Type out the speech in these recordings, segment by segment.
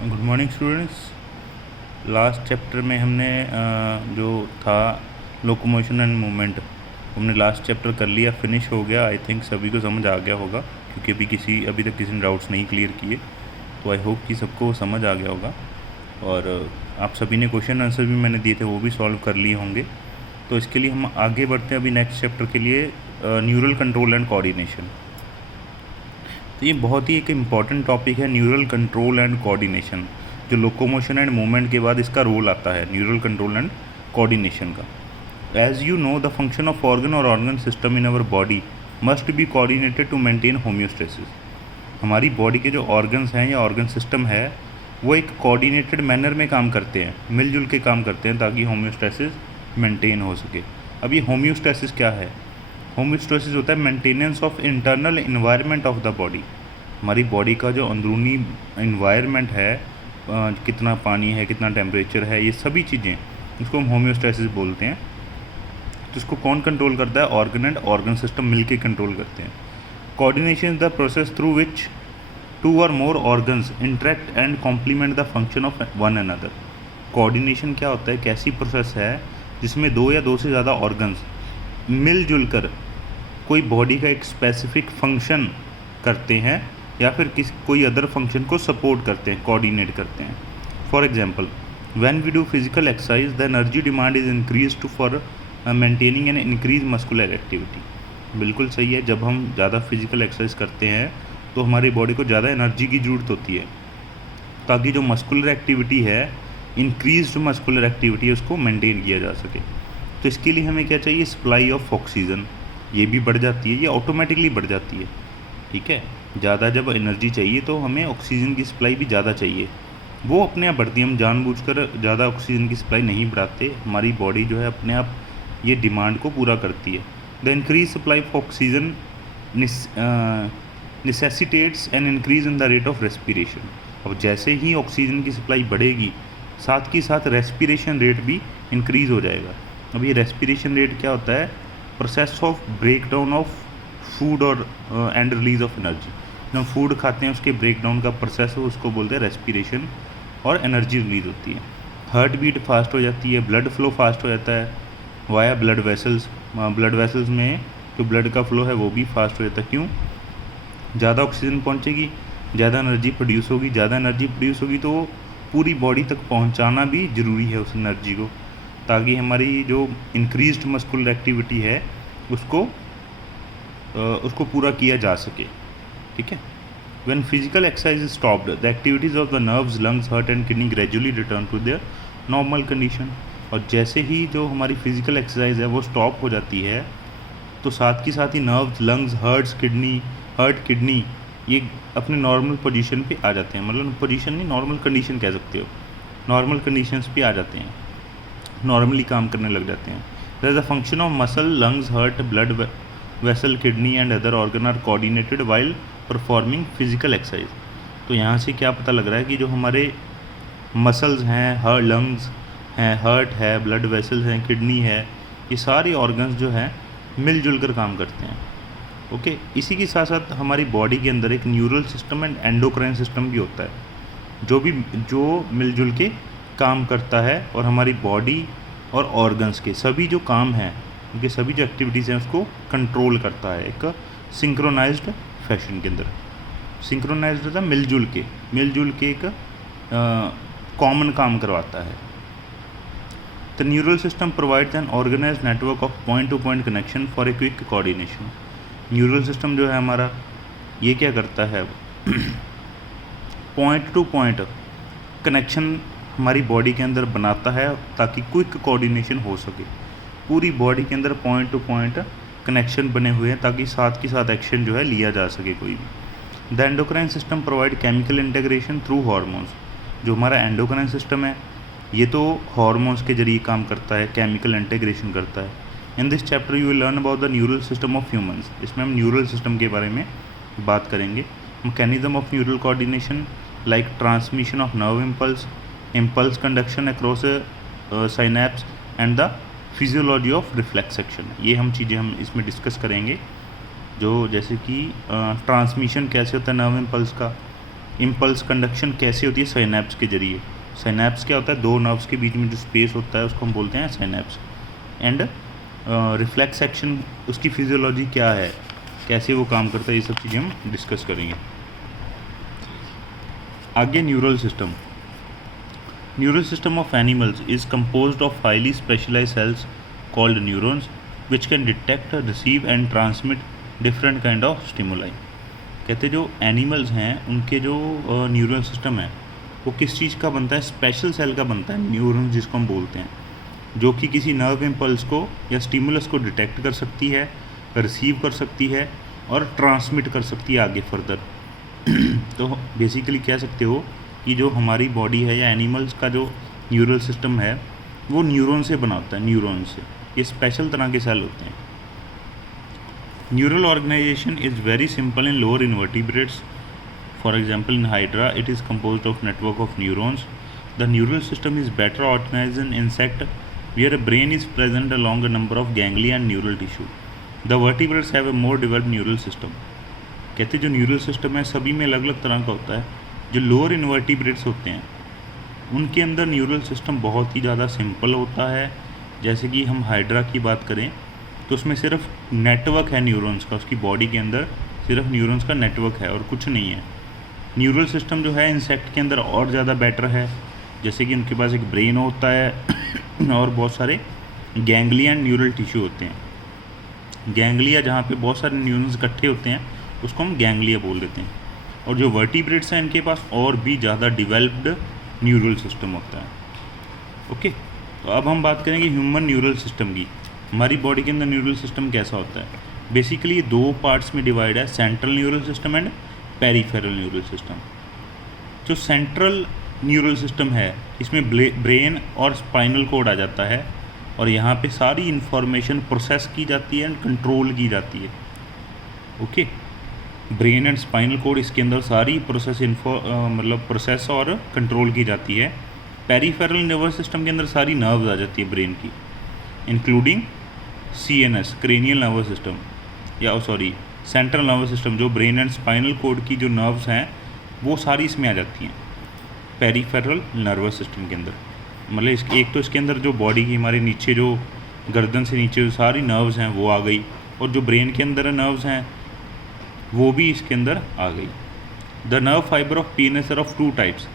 Good morning students. Last chapter में हमने जो था लोकोमोशन एंड मूवमेंट, हमने लास्ट चैप्टर कर लिया, फिनिश हो गया। आई थिंक सभी को समझ आ गया होगा, क्योंकि अभी तक किसी ने डाउट्स नहीं क्लियर किए, तो आई होप कि सबको समझ आ गया होगा। और आप सभी ने क्वेश्चन आंसर भी मैंने दिए थे, वो भी सॉल्व कर लिए होंगे। तो इसके लिए हम आगे बढ़ते हैं अभी नेक्स्ट चैप्टर के लिए, न्यूरल कंट्रोल एंड कोऑर्डिनेशन। तो ये बहुत ही एक इम्पॉर्टेंट टॉपिक है, न्यूरल कंट्रोल एंड कोऑर्डिनेशन, जो लोकोमोशन एंड मूवमेंट के बाद इसका रोल आता है, न्यूरल कंट्रोल एंड कोऑर्डिनेशन का। As you know, the function of organ और organ system in our body must be coordinated to maintain homeostasis. हमारी बॉडी के जो ऑर्गन्स हैं या ऑर्गन सिस्टम है, वो एक कोऑर्डिनेटेड मैनर में काम करते हैं, मिलजुल के काम करते हैं, ताकि होम्योस्टेसिस मेंटेन हो सके। अब ये होम्योस्टेसिस क्या है? होम्योस्टेसिस होता है maintenance of internal environment of the body. हमारी बॉडी का जो अंदरूनी इन्वायरमेंट है, कितना पानी है, कितना टेम्परेचर है, ये सभी चीज़ें, इसको हम होम्योस्टेसिस बोलते हैं। तो इसको कौन कंट्रोल करता है? ऑर्गन एंड ऑर्गन सिस्टम मिलके कंट्रोल करते हैं। Coordination is the process through which two और more organs interact and complement the function of one another. Coordination क्या होता है? एक ऐसी प्रोसेस है जिसमें दो या दो से ज़्यादा ऑर्गन्स मिलजुल कर कोई बॉडी का एक स्पेसिफिक फंक्शन करते हैं, या फिर कोई अदर फंक्शन को सपोर्ट करते हैं, कोऑर्डिनेट करते हैं। For example, when we do physical exercise, the energy demand is increase to for maintaining an increase muscular activity. बिल्कुल सही है, जब हम ज़्यादा फिजिकल एक्सरसाइज करते हैं तो हमारी बॉडी को ज़्यादा एनर्जी की ज़रूरत होती है, ताकि जो मस्कुलर एक्टिविटी है, इंक्रीज मस्कुलर एक्टिविटी है, उसको मेंटेन किया जा सके। तो इसके लिए हमें क्या चाहिए? सप्लाई ऑफ ऑक्सीजन, ये भी बढ़ जाती है, ये ऑटोमेटिकली बढ़ जाती है। ठीक है, ज़्यादा जब एनर्जी चाहिए तो हमें ऑक्सीजन की सप्लाई भी ज़्यादा चाहिए, वो अपने आप बढ़ती है। हम जानबूझकर ज़्यादा ऑक्सीजन की सप्लाई नहीं बढ़ाते, हमारी बॉडी जो है अपने आप ये डिमांड को पूरा करती है। The increase supply of oxygen necessitates an increase in the rate of respiration. अब जैसे ही ऑक्सीजन की सप्लाई बढ़ेगी, साथ ही साथ रेस्पिरेशन रेट भी इंक्रीज़ हो जाएगा। अब ये रेस्पिरेशन रेट क्या होता है? Process of break down of food और एंड रिलीज ऑफ एनर्जी। जब हम फूड खाते हैं उसके ब्रेक डाउन का प्रोसेस हो, उसको बोलते हैं रेस्पिरेशन, और एनर्जी रिलीज होती है। हार्ट बीट फास्ट हो जाती है, ब्लड फ्लो फास्ट हो जाता है via blood vessels. Blood vessels में जो ब्लड का फ्लो है वो भी फास्ट हो जाता है। क्यों? ज़्यादा ऑक्सीजन पहुँचेगी, ज़्यादा एनर्जी प्रोड्यूस होगी, ज़्यादा एनर्जी प्रोड्यूस होगी तो पूरी बॉडी तक पहुँचाना भी ज़रूरी है उस एनर्जी को, ताकि हमारी जो इंक्रीज्ड मस्कुलर एक्टिविटी है उसको पूरा किया जा सके। ठीक है। When physical exercise is stopped, the activities of the nerves, lungs, heart and kidney gradually return to their normal condition. और जैसे ही जो हमारी फिजिकल एक्सरसाइज है वो स्टॉप हो जाती है, तो साथ ही नर्व्स, लंग्स, हार्ट, किडनी ये अपने नॉर्मल पोजीशन पे आ जाते हैं। मतलब पोजीशन नहीं, नॉर्मल कंडीशन कह सकते हो, नॉर्मल कंडीशंस पे आ जाते हैं, नॉर्मली काम करने लग जाते हैं। That the function of muscle, lungs, heart, blood vessel, kidney and other organ are coordinated while performing physical exercise. तो यहाँ से क्या पता लग रहा है कि जो हमारे मसल्स हैं, लंग्स हैं, हार्ट है, ब्लड वेसल्स हैं, किडनी है, ये सारे ऑर्गन्स जो हैं मिलजुल कर काम करते हैं। ओके। इसी के साथ साथ हमारी बॉडी के अंदर एक neural system and endocrine system भी होता है, जो मिलजुल के काम करता है, और हमारी बॉडी और ऑर्गन्स के सभी जो काम हैं, उनके सभी जो एक्टिविटीज़ हैं, उसको कंट्रोल करता है एक सिंक्रोनाइज्ड फैशन के अंदर। सिंक्रोनाइज्ड होता है मिलजुल के एक कॉमन काम करवाता है। The neural system provides an organized network of point to point connection for a quick coordination. Neural system जो है हमारा, ये क्या करता है? पॉइंट टू पॉइंट कनेक्शन हमारी बॉडी के अंदर बनाता है, ताकि क्विक कोऑर्डिनेशन हो सके। पूरी बॉडी के अंदर पॉइंट टू पॉइंट कनेक्शन बने हुए हैं, ताकि साथ के साथ एक्शन जो है लिया जा सके कोई भी। The endocrine system provide chemical integration through hormones. जो हमारा एंडोक्राइन सिस्टम है, ये तो हार्मोन्स के जरिए काम करता है, केमिकल इंटीग्रेशन करता है। In this chapter you will learn about the neural system of humans. इसमें हम न्यूरल सिस्टम के बारे में बात करेंगे। Mechanism of neural coordination, like transmission of nerve impulse conduction across synapse and the physiology of reflex action. ये चीज़ें हम इसमें डिस्कस करेंगे, जो जैसे कि ट्रांसमिशन कैसे होता है नर्व इम्पल्स का, इम्पल्स कंडक्शन कैसे होती है? साइनैप्स के जरिए। साइनैप्स क्या होता है? दो नर्व्स के बीच में जो स्पेस होता है उसको हम बोलते हैं साइनैप्स। एंड रिफ्लेक्स एक्शन, उसकी फिजियोलॉजी क्या है, कैसे वो काम करता है, ये सब चीज़ें हम डिस्कस करेंगे आगे। Neural system. Neural system of animals is composed of highly specialized cells called neurons which can detect, receive and transmit different kind of stimuli. कहते जो एनिमल्स हैं उनके जो न्यूरल सिस्टम है वो किस चीज़ का बनता है? स्पेशल सेल का बनता है, न्यूरॉन जिसको हम बोलते हैं, जो कि किसी नर्व इम्पल्स को या स्टिमुलस को डिटेक्ट कर सकती है, रिसीव कर सकती है और ट्रांसमिट कर सकती है आगे फर्दर। तो बेसिकली कह सकते हो कि जो हमारी बॉडी है या एनिमल्स का जो न्यूरल सिस्टम है वो न्यूरॉन से बना होता है, न्यूरॉन से। ये स्पेशल तरह के सेल होते हैं। Neural organization is very simple in lower invertebrates. For example, in Hydra, it is composed of network of neurons. The neural system is better organized in insect, where a brain is present along a number of ganglia and neural tissue. The vertebrates have a more developed neural system. कहते जो neural system है सभी में अलग अलग तरह का होता है। जो लोअर इनवर्टिब्रेट्स होते हैं उनके अंदर न्यूरल सिस्टम बहुत ही ज़्यादा सिंपल होता है। जैसे कि हम हाइड्रा की बात करें तो उसमें सिर्फ नेटवर्क है न्यूरॉन्स का, उसकी बॉडी के अंदर सिर्फ न्यूरॉन्स का नेटवर्क है और कुछ नहीं है। न्यूरल सिस्टम जो है इंसेक्ट के अंदर और ज़्यादा बेटर है, जैसे कि उनके पास एक ब्रेन होता है और बहुत सारे गैंग्लिया एंड न्यूरल टिश्यू होते हैं। गैंग्लिया जहाँ पे बहुत सारे न्यूरॉन्स इकट्ठे होते हैं उसको हम गैंग्लिया बोल देते हैं। और जो वर्टिब्रेट्स हैं इनके पास और भी ज़्यादा डिवेल्प्ड न्यूरल सिस्टम होता है। ओके, तो अब हम बात करेंगे ह्यूमन न्यूरल सिस्टम की। हमारी बॉडी के अंदर न्यूरल सिस्टम कैसा होता है? बेसिकली ये दो पार्ट्स में डिवाइड है, central neural system and peripheral neural system. जो सेंट्रल न्यूरल सिस्टम है इसमें ब्रेन और स्पाइनल कोड आ जाता है और यहाँ पे सारी इन्फॉर्मेशन प्रोसेस की जाती है एंड कंट्रोल की जाती है। Okay, brain and spinal cord इसके अंदर सारी प्रोसेस और कंट्रोल की जाती है। पेरिफेरल नर्वस सिस्टम के अंदर सारी नर्व्स आ जाती है ब्रेन की, including CNS, cranial nervous system, या सेंट्रल नर्वस सिस्टम। जो ब्रेन एंड स्पाइनल कोड की जो नर्व्स हैं वो सारी इसमें आ जाती हैं पेरिफेरल नर्वस सिस्टम के अंदर। मतलब एक तो इसके अंदर जो बॉडी की हमारे नीचे जो गर्दन से नीचे जो सारी नर्व्स हैं वो आ गई, और जो ब्रेन के अंदर नर्व्स हैं वो भी इसके अंदर आ गई। The nerve fibre of PNS of two types.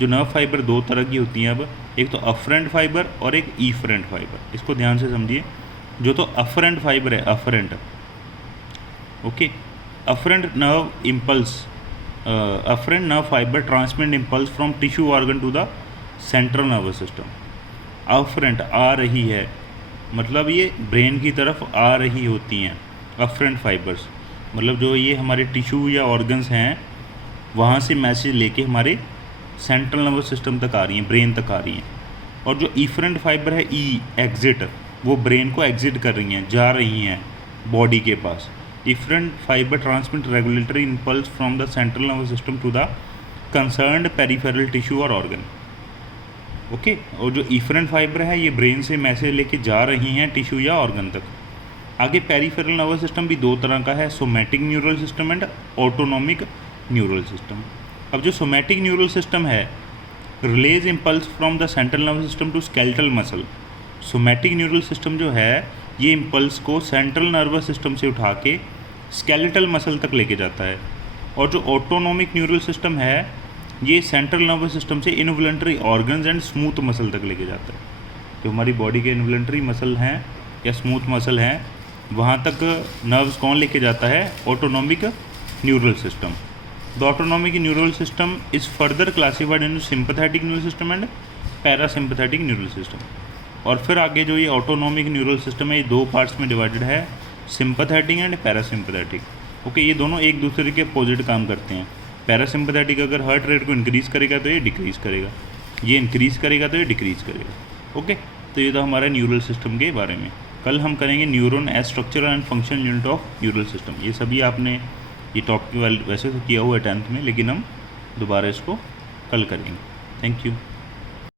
जो नर्व फाइबर दो तरह की होती हैं अब, एक तो अफरेंट फाइबर और एक ईफरेंट फाइबर। इसको ध्यान से समझिए। जो तो अफरेंट फाइबर है, afferent, okay, afferent nerve fiber transmit impulse from tissue organ to the central nervous system. Afferent आ रही है मतलब ये ब्रेन की तरफ आ रही होती हैं अफरेंट फाइबर्स, मतलब जो ये हमारे टिश्यू या ऑर्गन्स हैं वहाँ से मैसेज लेके हमारे सेंट्रल नर्वस सिस्टम तक आ रही हैं, ब्रेन तक आ रही हैं। और जो इफरेंट फाइबर है, एग्जिट, वो ब्रेन को एग्जिट कर रही हैं, जा रही हैं बॉडी के पास। Efferent fiber transmit regulatory impulse from the central nervous system to the concerned peripheral tissue or organ. Okay, और जो efferent फाइबर है ये ब्रेन से मैसेज लेके जा रही हैं टिश्यू या ऑर्गन तक। आगे पेरिफेरल नर्वस सिस्टम भी दो तरह का है, somatic neural system and autonomic neural system. अब जो सोमैटिक न्यूरल सिस्टम है relays impulse from the central nervous system to skeletal muscle. Somatic neural system जो है ये इम्पल्स को सेंट्रल नर्वस सिस्टम से उठा के स्केलेटल मसल तक लेके जाता है। और जो ऑटोनॉमिक न्यूरल सिस्टम है ये सेंट्रल नर्वस सिस्टम से involuntary organs and smooth muscle तक लेके जाता है। जो हमारी बॉडी के इनवॉलंटरी मसल हैं या स्मूथ मसल हैं वहाँ तक नर्व्स कौन लेके जाता है? Autonomic neural system. The autonomic neural system is further classified in sympathetic neural system and parasympathetic neural system. और फिर आगे जो ये ऑटोनॉमिक न्यूरल सिस्टम है ये दो पार्ट्स में डिवाइडेड है, सिंपैथेटिक एंड पैरासिम्पैथेटिक। ओके, ये दोनों एक दूसरे के अपोजिट काम करते हैं। पैरासिम्पैथेटिक अगर हार्ट रेट को इंक्रीज़ करेगा तो ये डिक्रीज़ करेगा, ये इंक्रीज़ करेगा तो ये डिक्रीज़ करेगा। ओके, तो ये तो हमारा न्यूरल सिस्टम के बारे में। कल हम करेंगे neuron as structural and functional unit of neural system. ये सभी आपने ये टॉपिक वैसे तो किया हुआ है 10th में, लेकिन हम दोबारा इसको कल करेंगे। Thank you.